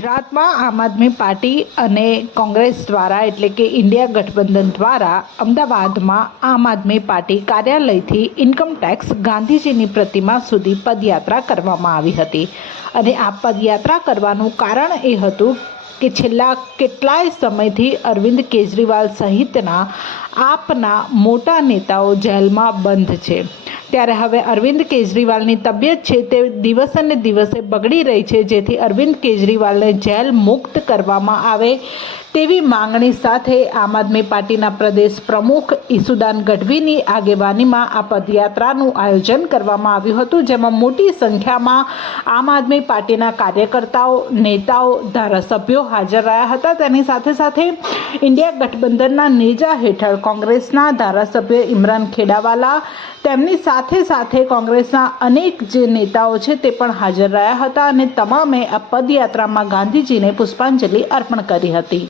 ગુજરાતમાં આમ આદમી પાર્ટી અને કોંગ્રેસ દ્વારા એટલે કે ઇન્ડિયા ગઠબંધન દ્વારા અમદાવાદમાં આમ આદમી પાર્ટી કાર્યાલયથી ઇન્કમટેક્સ ગાંધીજીની પ્રતિમા સુધી પદયાત્રા કરવામાં આવી હતી અને આ પદયાત્રા કરવાનું કારણ એ હતું કે છેલ્લા કેટલાય સમયથી અરવિંદ કેજરીવાલ સહિતના આપના મોટા નેતાઓ જેલમાં બંધ છે। ત્યારે હવે અરવિંદ કેજરીવાલની તબિયત છે તે દિવસે ને દિવસે બગડી રહી છે, જેથી અરવિંદ કેજરીવાલને જેલ મુક્ત કરવામાં આવે તેવી માંગણી સાથે આમ આદમી પાર્ટીના પ્રદેશ પ્રમુખ ઈસુદાન ગઢવીની આગેવાનીમાં આ પદયાત્રાનું આયોજન કરવામાં આવ્યું હતું, જેમાં મોટી સંખ્યામાં આમ આદમી પાર્ટીના કાર્યકર્તાઓ, નેતાઓ, ધારાસભ્યો હાજર રહ્યા હતા। તેની સાથે સાથે ઇન્ડિયા ગઠબંધનના નેજા હેઠળ કોંગ્રેસના ધારાસભ્ય ઇમરાન ખેડાવાલા, તેમની સાથે સાથે કોંગ્રેસના અનેક જે નેતાઓ છે તે પણ હાજર રહ્યા હતા અને તમામે આ પદયાત્રામાં ગાંધીજીને પુષ્પાંજલિ અર્પણ કરી હતી।